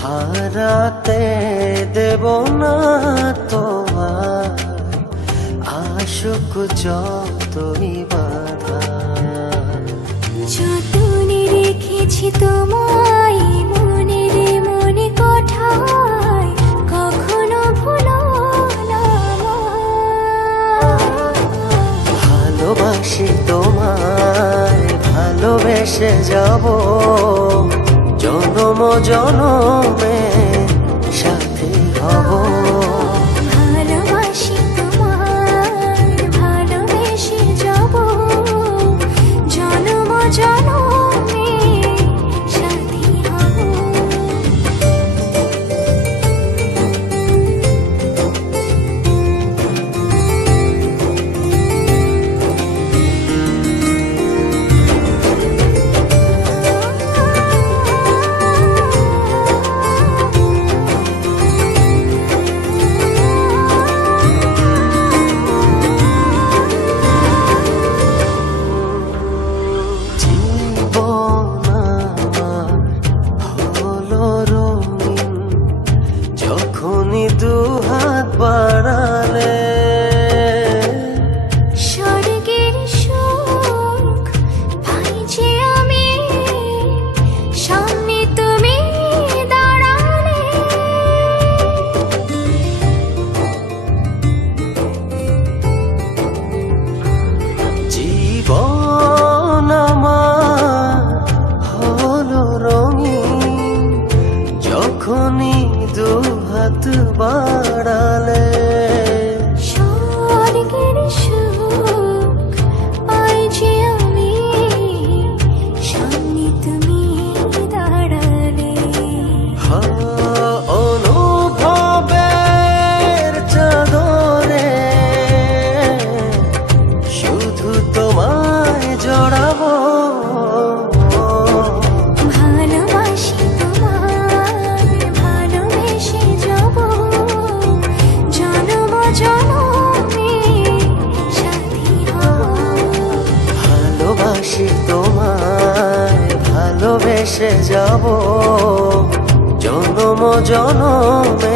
হারাতে দেব না তোমার আশুক যতই বাধা। যতনে রেখেছি তোমায় মনের মনে কোঠায়, কখনো ভুলো না ভালোবাসি তোমায়, ভালোবেসে যাব জনম জনমে সাথী হব। ভালোবাসি তোমায়, ভালোবেসে যাব জনম জনমে সাথী হব। যখনই দুহাত বাড়ালে স্বর্গের সুখ পাই যে আমি, সামনে তুমি দাঁড়ালে। জীবন আমার হলো রঙিন যখনই দুহাত বাড়ালে। স্বর্গের সুখ পাই যে আমি, সামনে তুমি দাঁড়ালে। অনুভবের চাদরে শুধু তোমায় জড়াবো। ভালোবাসি তোমায়, ভালোবেসে যাব জনম জনমে সাথী হব। ভালোবাসি তোমায়, ভালোবেসে যাব জনম জনমে